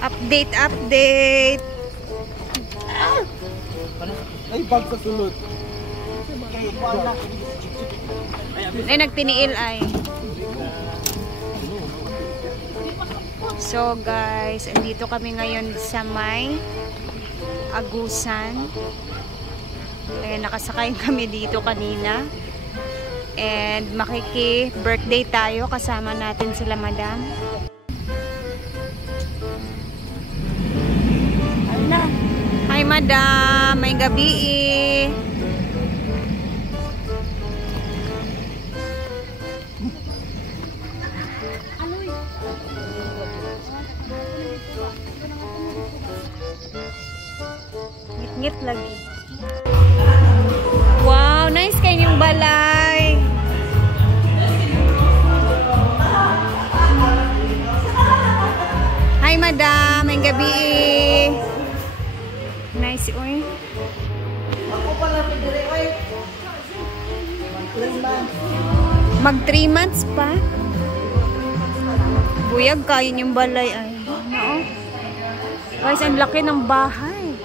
Update, update. Ay, bag sa sulod. Ay, nagtiniil ay. So guys, andito kami ngayon sa may Agusan. Kaya nakasakay kami dito kanina. And makiki-birthday tayo. Kasama natin sila madam. Hi madam, may gabi eh. Ngit lagi. Wow, nice kayo yung balay. Hi madam, may gabi. Nice oy. Ako pala pidiri oy. Mag 3 months pa. Buyag kayo yung balay ay. No. Guys, ang laki ng bahay.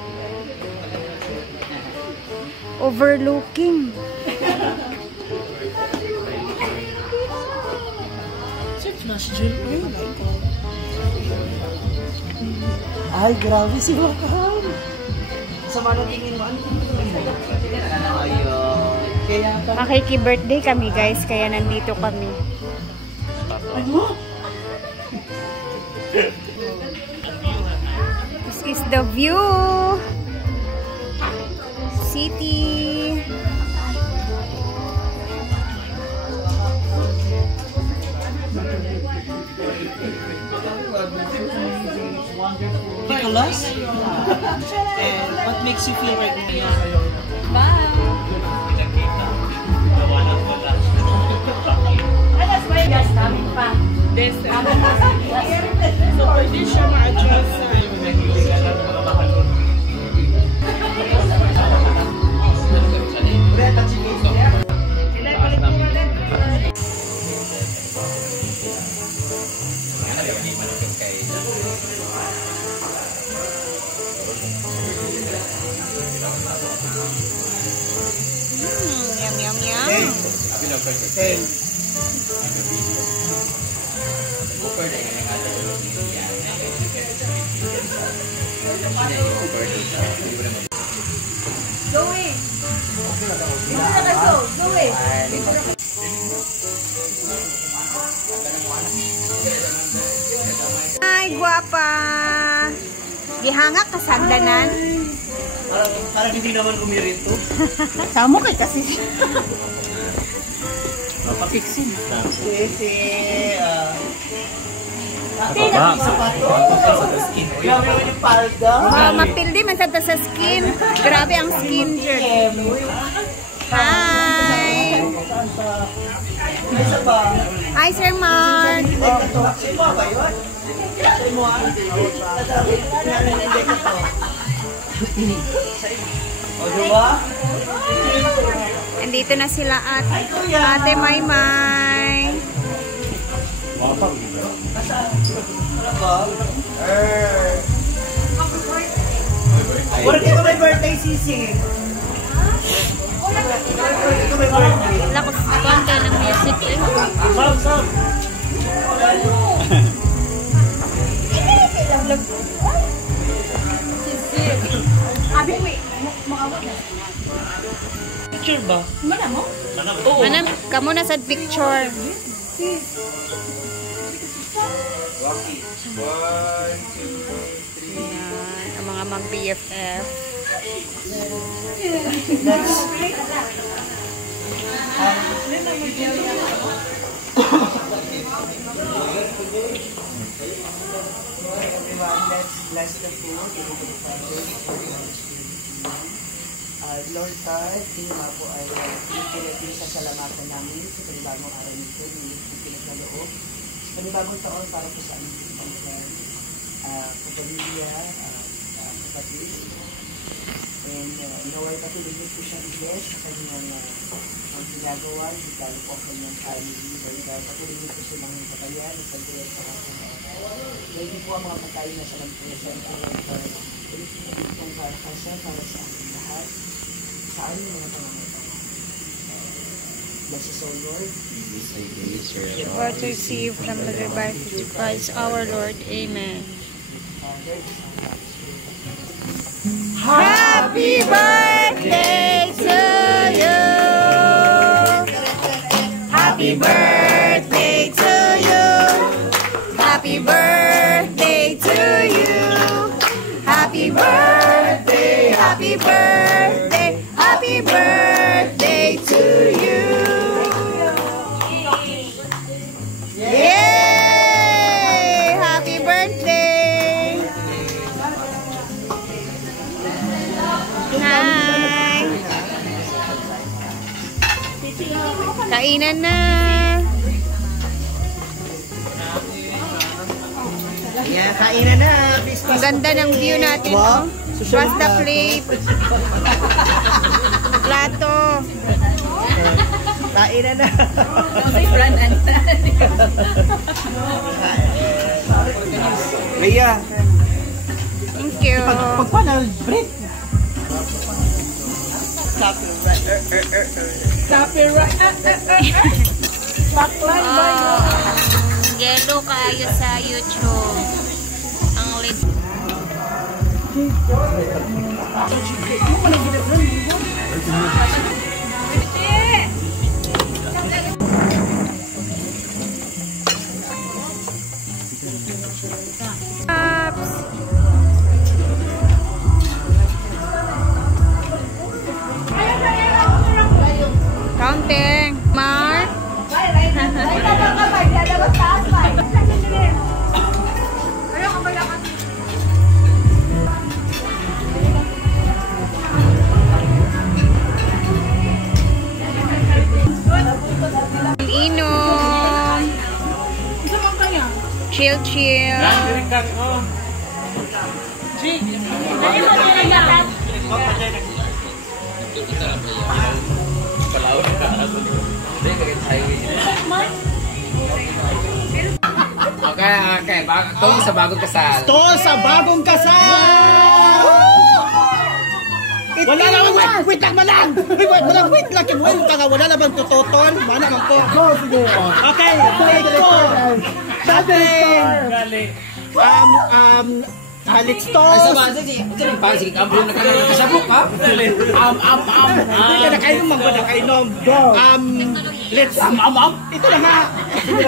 Overlooking. Ay, grabe si Wakam. Sama na tingin mo. Ano Makiki-birthday kami guys, kaya nandito kami. Ano? This is the view. City. Nicholas? And what makes you feel right now? Bye. So for this siya ma-adjust Yum, yum, yum. Hey. Zoe. Zoe. Ay, guwapa. Gihangak ka sagdanan. Parang hindi naman kumirito. Samo kay kasi. Mapapiksin. Kasi, grabe naman yung palda. Mapildi man sa skin. Grabe ang skin dyan. Hi. Hi, Sir Mark. Andito na sila at Ate Maymay. Wala ka may birthday, Sisi. Lakos konti ng music eh. Sam. Picture ba? Mana mo? Manam, kamo na sa picture. Ayan, ang mga mag-BFF. Let's bless the food. Lord God, tingin po ay pinasasalamatan namin sa panibagong araw nito, pinagkaloob. Panibagong taon para po sa aming pagkakas, kapamilya, kapatid. And naway patuloy po siyang bless sa kanyang ang ginagawa, lalo po ang kanyang family. Lord God, patuloy po silang kapalyan, sa Diyos, sa kanyang Ready po ang mga pagkain na sa lampusan ko, Lord God. Pinipigil kong para sa aking lahat. Sa aming mga pangangailangan. Bless us, O Lord. For to receive from the divine Christ our Lord. Amen. Father, Happy birthday to you. Happy birthday to you. Happy birthday to you. Happy birthday, happy birthday, happy birthday to you. Yay! Happy birthday. Hi! Kainan na! yeah, kainan na. Ang ganda ng view natin, oh. Pasta plate. Plato. Kainan na. Leia. Thank you. Pagpanal, break. Yellow kayo sa YouTube. Ang lit. Counting. Mark. Inom. Chill, chill. Okay. Ito sa bagong kasal. Ito sa bagong kasal! Wala naman, wait lang malang! Wait lang, kibuhin ka nga, wala naman tutoton. Mana man ko. Okay, take ko. Dati, Alex Toast. Sige, kampo na ka na kasabok, ha? Hindi ka nakainom, nakainom. Let's, ito na nga.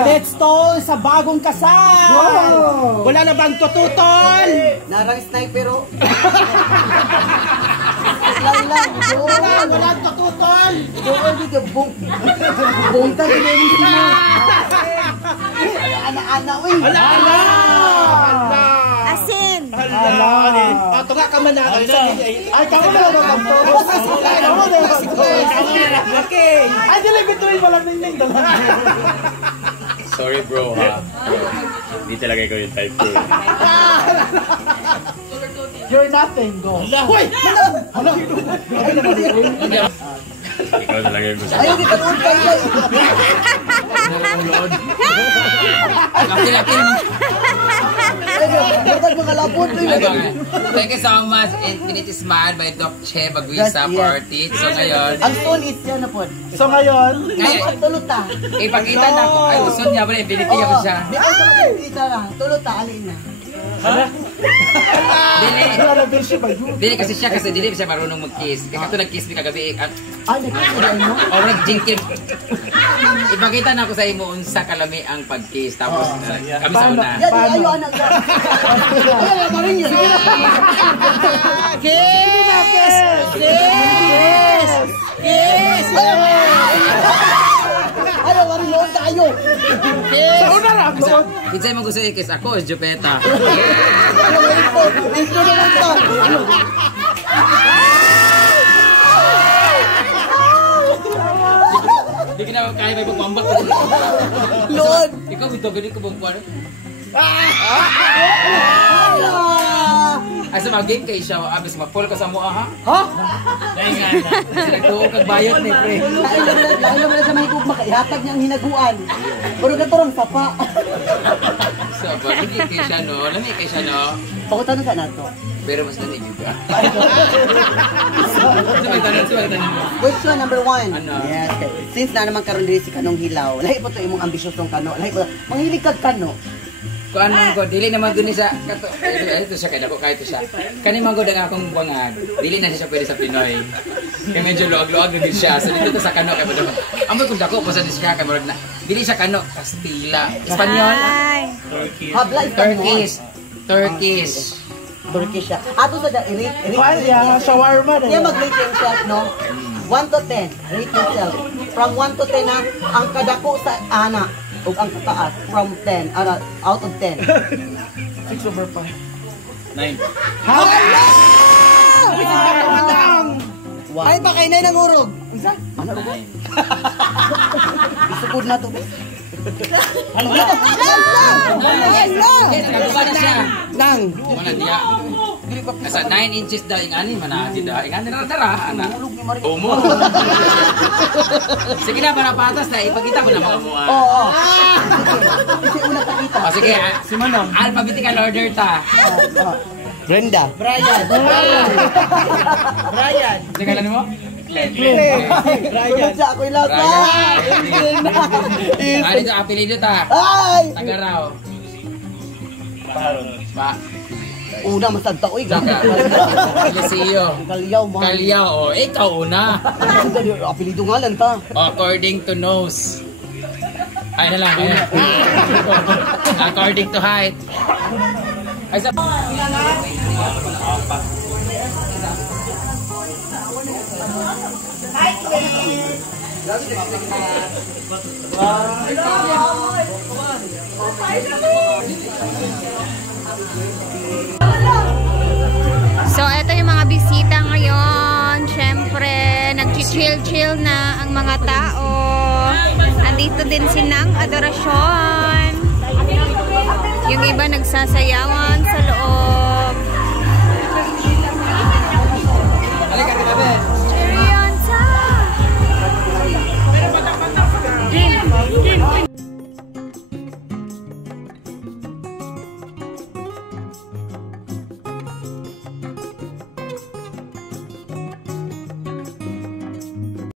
Let's toast sa bagong kasal. Wala na bang tututol? Narang sniper o. Wala tututol. Doon dito, bongta din mo. Ana-ana, uy. Hala. Asin. Hala. Ito nga ka man na. Ay, kamo na lang ang to. Okay. Ay, dili bituin mo lang ningning dala. Sorry bro ha. Hindi talaga ikaw yung type ko. You're nothing, go. Hoy! Hala! Ikaw talaga yung gusto. Ayaw kita doon kayo. Laki-laki naman. Dapat mga lapon. Thank you so much. Infinity Smile by Doc Che Baguisa Party. So ngayon, Ang sulit yan na po. So ngayon, ngayon, Tulot ta. ipakita na ko. Ay, gusto niya ba na Infinity ako siya? Di ako makikita na. Tulot ta, alin na. Dili kasi siya marunong mag-kiss. Kaya ito nag-kiss mi kagabi. Ay, nakikita mo? O nag-jinkin. Ipakita na ako sa imo unsa kalami ang pag-kiss. Tapos kami sa una. Yan, ayaw anak. Ayaw, marin yun. Kiss! Ayaw, marin yun tayo. Sa una lang, Lord. Kinsay mo gusto i-kiss ako, Jupeta. Ayaw, marin po. Ito na lang to. Hindi ka na kaya may pagpambak. Lord. Ikaw, ito, ganit ko bang kwaro. Asa mag-game kay siya, abis mag-fall ka sa mua, ha? Ha? Kasi nagtuog kag bayad ni, pre. Lain naman sa may kugma, ihatag niyang hinaguan. Pero gatorong papa. So, lami kay siya no. Lami kay siya no. Pakutan sa nato. Pero mas lami juga. Sabay tanan mo. Question number 1. Ano? Yes. Since na naman karon diri si kanong hilaw, lahi po to imong ambisyosong kano. Lahi po manghilig kag kano. Kuan man ko, dili naman dun sa kato. Ito siya kay dako kahit siya. Kani man ko ang akong bangag. Dili na siya pwede sa Pinoy. Kaya medyo luag-luag din siya. So dito sa kano kay mo. Amo kung dako po sa diska kay murag na. Dili siya kano, Kastila. Espanyol. Ay. Habla Turkish. Turkish siya. Ato sa rate. Kuan ya, shawarma na. Niya mag-rate himself, no? 1 to 10. Rate yourself. From 1 to 10 na, ang kadako sa ana ug ang kataas from 10 out of 10. 6/5. 9. Wow. Ay bakay na nangurog. Unsa? Ano ro? Isugod na to. Ano ba? Nagkuha na siya. Nang. Wala diya. Asa 9 inches daw ingani manati daw. Ingani na tara ana. Umo. Sige na para patas na ipakita ko na mga mua. Oo. Kasi una pakita. O sige, si Manong. Alphabetical order ta. Brenda. Brian. Sige lang mo. Brian. Sa ako ilasa. Ano sa apelyido ta? Ay. Tagaraw. Pa. Una masagta ko iga. Eliseo. Kalyaw man. Kalyaw. O, ikaw una. Apelido nga lang ta. According to nose. Ay na lang. According to height. Ay sa... So, ito yung mga bisita ngayon. Siyempre, nag-chill-chill na ang mga tao. Andito din si Nang Adorasyon. Yung iba nagsasayawan sa loob.